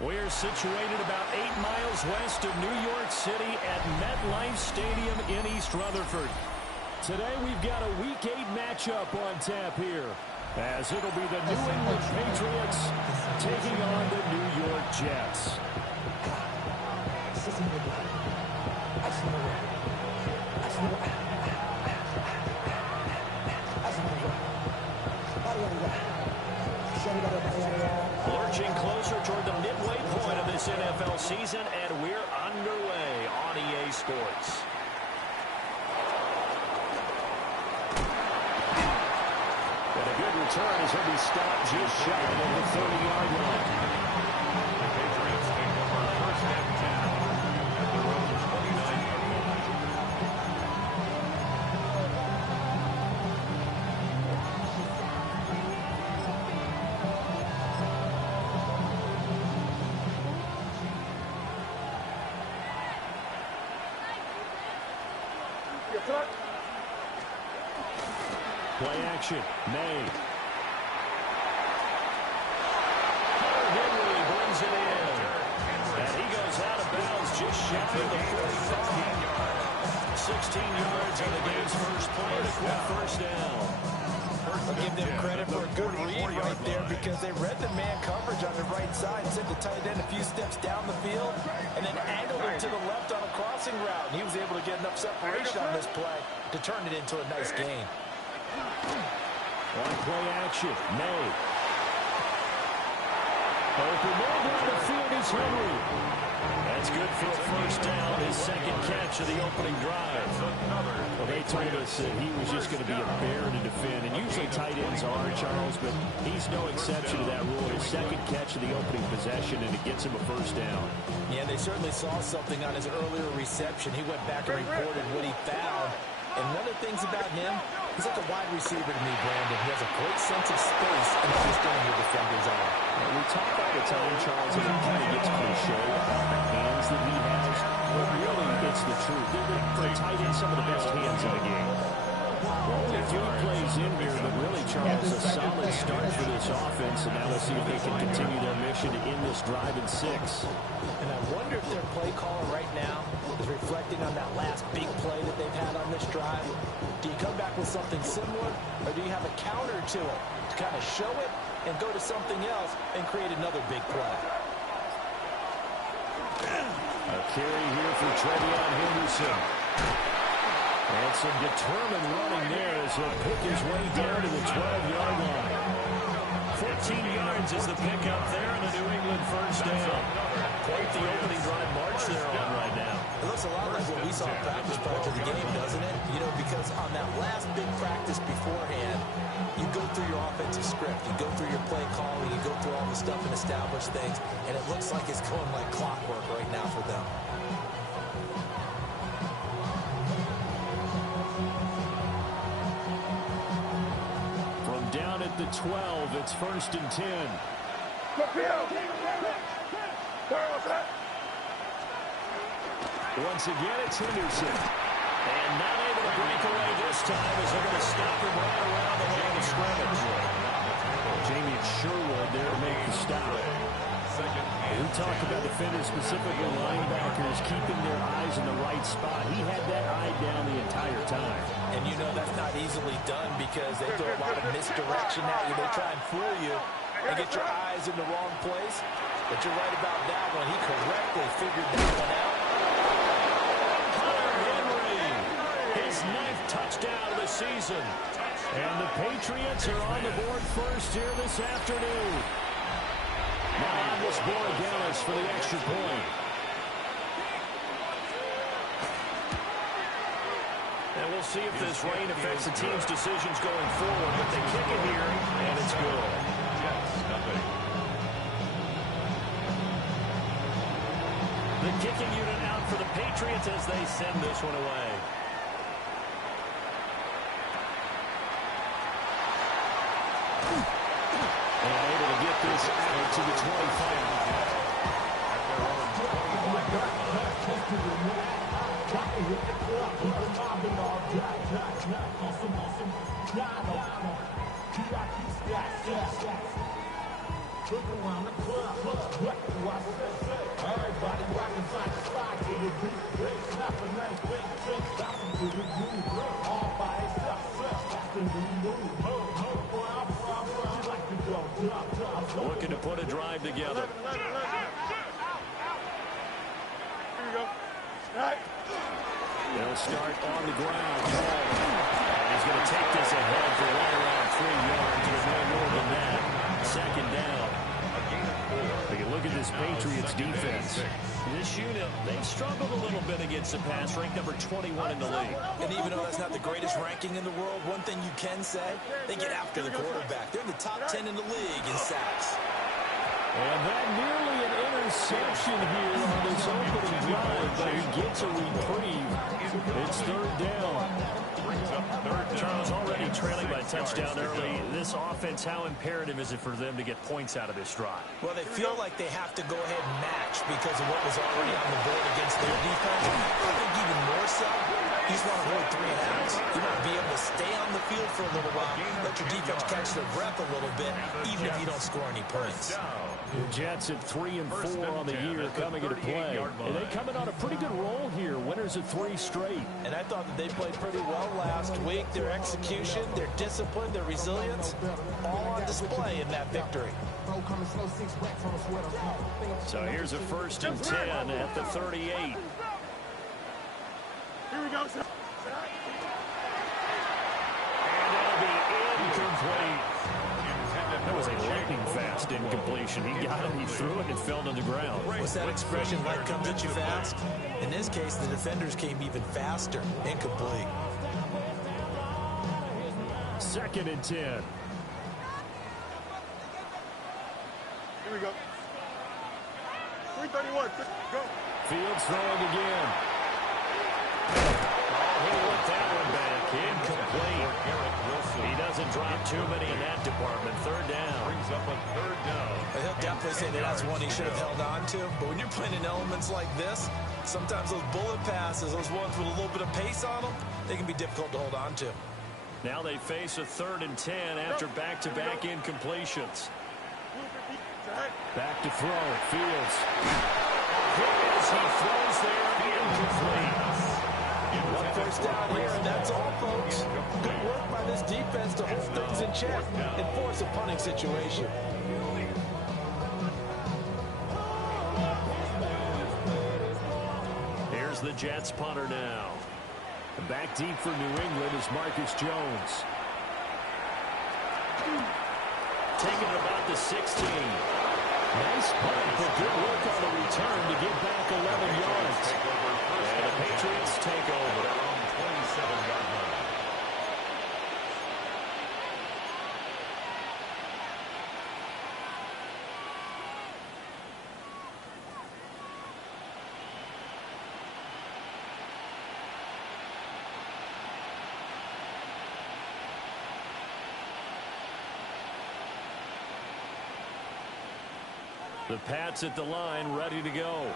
We're situated about 8 miles west of New York City at MetLife Stadium in East Rutherford. Today we've got a Week 8 matchup on tap here, as it'll be the New England Patriots taking on the New York Jets. Lurching closer toward the midway point of this NFL season, and we're underway on EA Sports. And a good return as he'll be stopped just shy of the 30-yard line. The Patriots take over first and 10 at their own 29-yard line. Play action, May. Henry brings it in. And he goes out of bounds just shy of the 45. 16 yards on the game's first play to quick first down. I'll give them credit for a good read right there because they read the man coverage on the right side, sent the tight end a few steps down the field, and then angled it to the left on a crossing route. And he was able to get enough separation on this play to turn it into a nice gain. On play action, May. Open man down the field is Henry. That's good for a first down, his second catch of the opening drive. Well, they told us that he was just going to be a bear to defend, and usually tight ends are, Charles, but he's no exception to that rule. His second catch of the opening possession, and it gets him a first down. Yeah, they certainly saw something on his earlier reception. He went back and reported what he found. And one of the things about him, he's like a wide receiver to me, Brandon. He has a great sense of space and understanding where defenders are. We talk all the time, Charles, and it kind of gets cliche about the hands that he has. But really, it's the truth. For a tight end, some of the best hands in the game. Well, only 3 plays in here, but really, Charles, a solid start for this offense. And now we'll see if they can continue their mission to end this drive in 6. And I wonder if their play caller right now is reflecting on that last big play that they've had on this drive. Do you come back with something similar, or do you have a counter to it to kind of show it and go to something else and create another big play? A carry here for Trevion Henderson. And some determined running there as he'll pick his way down to the 12-yard line. 14 yards is the pickup there, and a New England first down. Quite the opening drive march they're on right now. It looks a lot like what we saw in practice prior to the game, doesn't it? You know, because on that last big practice beforehand, you go through your offensive script, you go through your play calling, you go through all the stuff and establish things, and it looks like it's going like clockwork right now for them. From down at the 12, it's first and 10. Once again, it's Henderson. And not able to break away this time as they're going to stop him right around the line of scrimmage. Jamie Sherwood there to make the stop. We talk about defenders, specifically linebackers, keeping their eyes in the right spot. He had that eye down the entire time. And you know that's not easily done because they throw a lot of misdirection at you. They try and fool you and get your eyes in the wrong place. But you're right about that one. He correctly figured that one out. His 9th touchdown of the season. And the Patriots are on the board first here this afternoon. Now on this board, Dallas for the extra point. And we'll see if this rain affects the team's decisions going forward. But they kick it here, and it's good. The kicking unit out for the Patriots as they send this one away. And able to get this out to the 25. Looking to put a drive together. They'll start on the ground. And he's going to take this ahead for right around 3 yards. There's no more than that. Second down. Take a look at this Patriots defense. This unit, they've struggled a little bit against the pass, ranked number 21 in the league. And even though that's not the greatest ranking in the world, one thing you can say, they get after the quarterback. They're in the top 10 in the league in sacks. And that nearly an interception here on this opening drive, but he gets a reprieve. It's third down. Charles, already trailing by a touchdown early. This offense, how imperative is it for them to get points out of this drive? Well, they feel like they have to go ahead and match because of what was already on the board against their defense. I think even more so, you just want to avoid 3 and outs. You want to be able to stay on the field for a little while, let your defense catch their breath a little bit, even if you don't score any points. The Jets at 3 and 4 on the year coming into play. And they coming on a pretty good roll here. Winners of 3 straight. And I thought that they played pretty well last week. Their execution, their discipline, their resilience, all on display in that victory. So here's a 1st and 10 at the 38. Here we go, sir. And that'll be incomplete. That was a lightning fast incompletion. He got it, he threw it, and it fell to the ground. What's that expression, light comes at you fast? In this case, the defenders came even faster, incomplete. 2nd and 10. Here we go. 331. Go. Fields throwing again. Oh, he let that one back. Incomplete. He doesn't drop too many in that department. 3rd down. Brings up a 3rd down. He'll definitely say that that's one he should have held on to. But when you're playing in elements like this, sometimes those bullet passes, those ones with a little bit of pace on them, they can be difficult to hold on to. Now they face a 3rd and 10 after back-to-back incompletions. Back to throw. Fields. As he throws there, incomplete. 1 first down here, and that's all, folks. Good work by this defense to hold things in check and force a punting situation. Here's the Jets punter now. Back deep for New England is Marcus Jones. Taking it about the 16. Nice punt, but good work on the return to get back 11 yards. And the Patriots take over. 27-yard line. The Pats at the line, ready to go.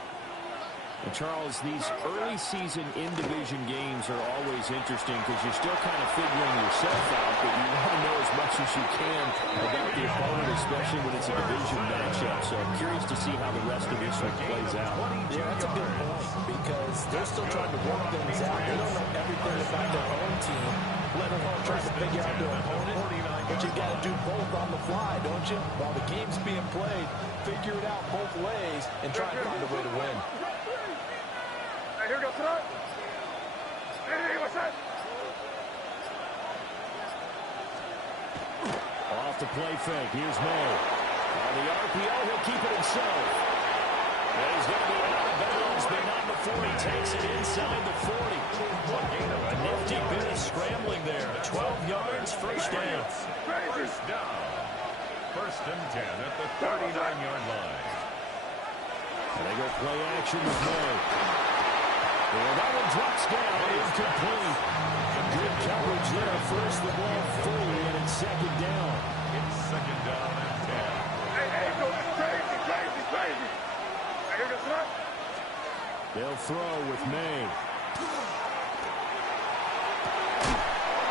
And Charles, these early season in-division games are always interesting because you're still kind of figuring yourself out, but you want to know as much as you can about the opponent, especially when it's a division matchup. So I'm curious to see how the rest of this one plays out. Yeah, that's a good point because they're still trying to work things out. They don't know everything about their own team, let alone trying to figure out their opponent. But you got to do both on the fly, don't you? While the game's being played, figure it out both ways and try and find a way to win. Here we go, sir. Hey, what's that? Off the play fake. Here's May. On the RPO, he'll keep it himself. And he's going to be out of bounds, but not before he takes it inside the 40. A nifty bit of scrambling there. 12 yards, 1st down. First down. 1st and 10 at the 39-yard line. And they go play action with May. And that one drops down, incomplete. Good coverage there. First the ball fully, and it's 2nd down. It's 2nd down and 10. Hey, go. Crazy. Hey, here we go, sir. They'll throw with May.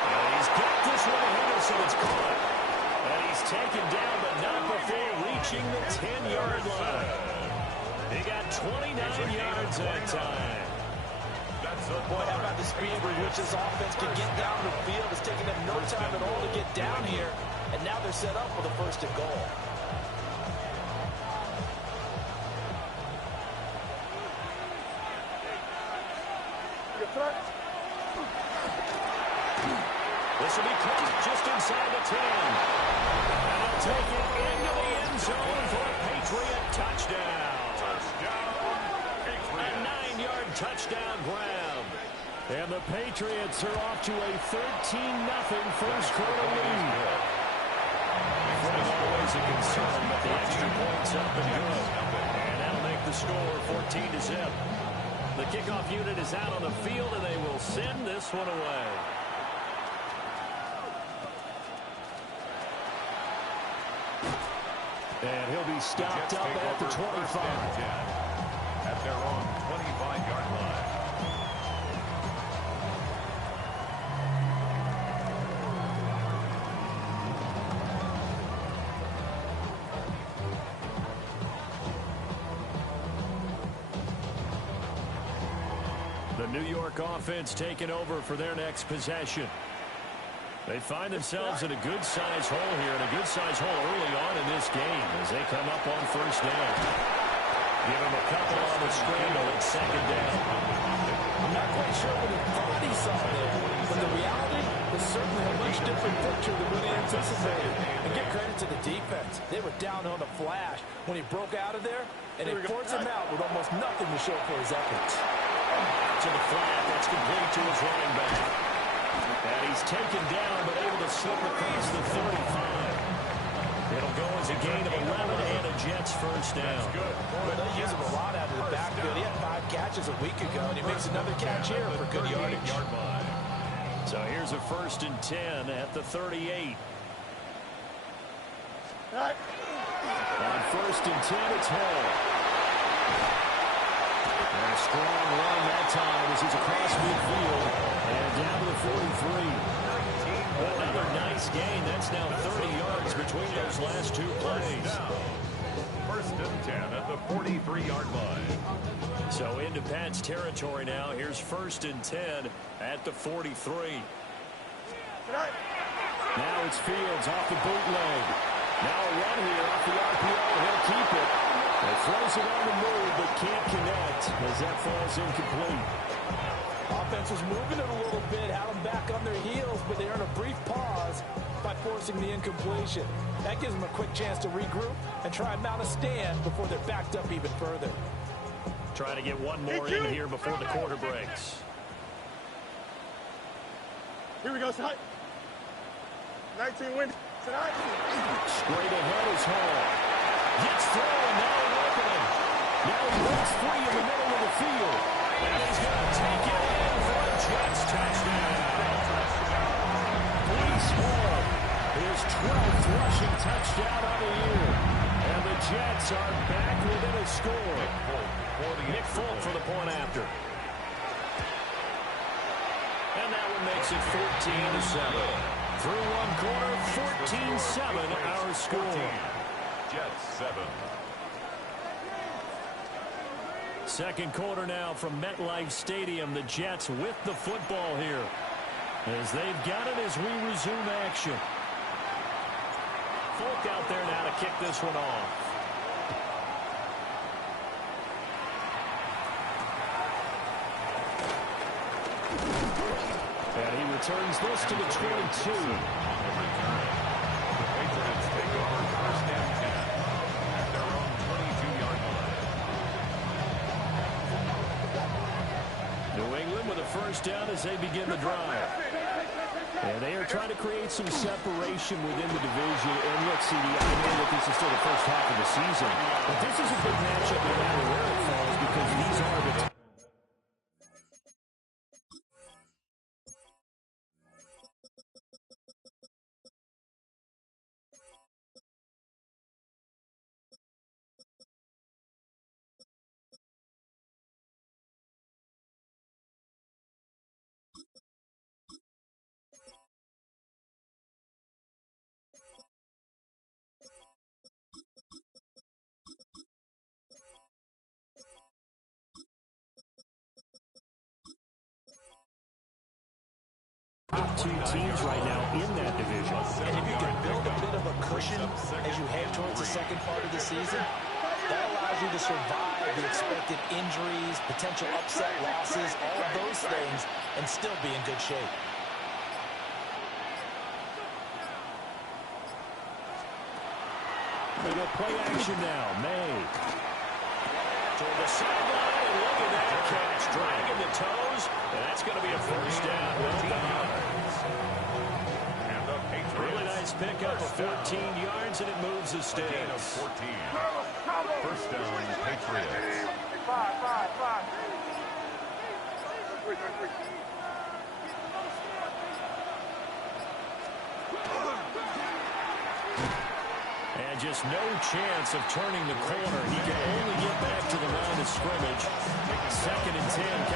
And he's got this one ahead, so it's caught. And he's taken down, but not before reaching the 10-yard line. He got 29 yards that time. Boy, how about the speed with which this offense can get down the field? It's taking them no time at all to get down here, and now they're set up for the first and goal. This will be caught just inside the 10. And they'll take it into the end zone for a Patriot touchdown. A 9-yard touchdown grab. And the Patriots are off to a 13-0 first quarter lead. Footing always a concern, but the extra point's up and good. And that'll make the score 14-0. The kickoff unit is out on the field, and they will send this one away. And he'll be stopped up at the 25. At their own 25-yard line. The New York offense taking over for their next possession. They find themselves in a good-sized hole here, and a good-sized hole early on in this game as they come up on first down. Give him a couple on the scramble at second down. I'm not quite sure what he thought he saw there, but the reality is certainly a much different picture than what he anticipated. And give credit to the defense. They were down on a flash when he broke out of there, and it forced him out with almost nothing to show for his efforts. To the flat, that's complete to his running back. And he's taken down, but able to slip across the 35. It'll go as a gain of 11 and a Jets first down. Well, they use him a lot out of the backfield. He had 5 catches a week ago, and he makes another catch here for good yardage. So here's a first and 10 at the 38. On first and 10, it's Hall. And a strong run that time as he's across midfield and down to the 43. Another nice gain. That's now 30 yards between those last two plays. First and 10 at the 43-yard line. So into Pat's territory now. Here's first and 10 at the 43. Now it's Fields off the bootleg. Now a run here off the RPO. He'll keep it. He throws it on the move, but can't connect as that falls incomplete. Offense was moving it a little bit, had them back on their heels, but they earn a brief pause by forcing the incompletion. That gives them a quick chance to regroup and try and mount a stand before they're backed up even further. Trying to get one more in here before the quarter breaks. Here we go, Side. 19 wins tonight. Straight ahead is Hall. Gets through, and now an opening. Now he breaks free in the middle of the field. And he's going to take it in for a Jets touchdown. Brees Hall, his 12th rushing touchdown on the year. And the Jets are back within a score. Nick Folk for the point after. And that one makes it 14-7. Through one quarter, 14-7 our score. Jets 7. Second quarter now from MetLife Stadium. The Jets with the football here as they've got it as we resume action. Folk out there now to kick this one off. And he returns this to the 22. On the return, the Patriots take over first and 10 at their own 22-yard line. New England with a first down as they begin the drive. And they are trying to create some separation within the division. And look, CD, I know that this is still the first half of the season, but this is a big matchup no matter where it falls because these are the two teams right now in that division. And if you can build a bit of a cushion as you head towards the second part of the season, that allows you to survive the expected injuries, potential upset losses, all of those things, and still be in good shape. They go play action now. May. Toward the sideline, and look at that catch. Dragging the toes, and that's going to be a first down. Well done. And the Patriots. Really nice pickup of 14 yards, and it moves the sticks. Gain of 14. First down, Patriots. 5. And just no chance of turning the corner. He can only get back to the line of scrimmage. Second and 10 coming.